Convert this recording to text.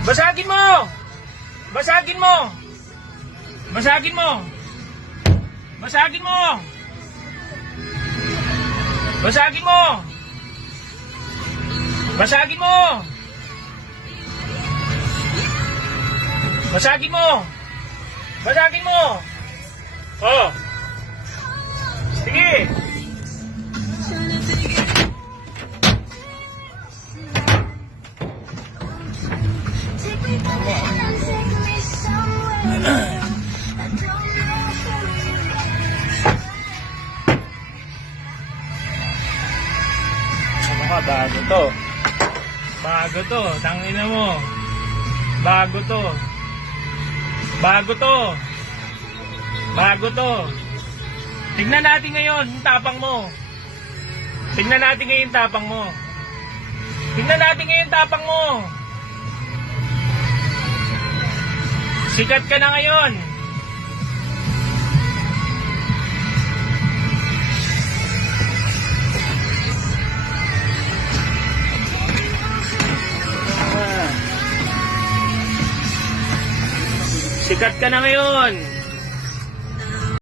Basagin mo! Basagin mo! Basagin mo! Basagin mo! Basagin mo! Basagin mo! Basagin mo! Basagin mo! Oh! Sige! Ano ka, bago to. Bago to, tangina mo. Bago to. Bago to. Bago to. Tignan natin ngayon yung tapang mo. Tignan natin ngayon yung tapang mo. Tignan natin ngayon yung tapang mo. Sikat ka na ngayon. Sikat ka na ngayon.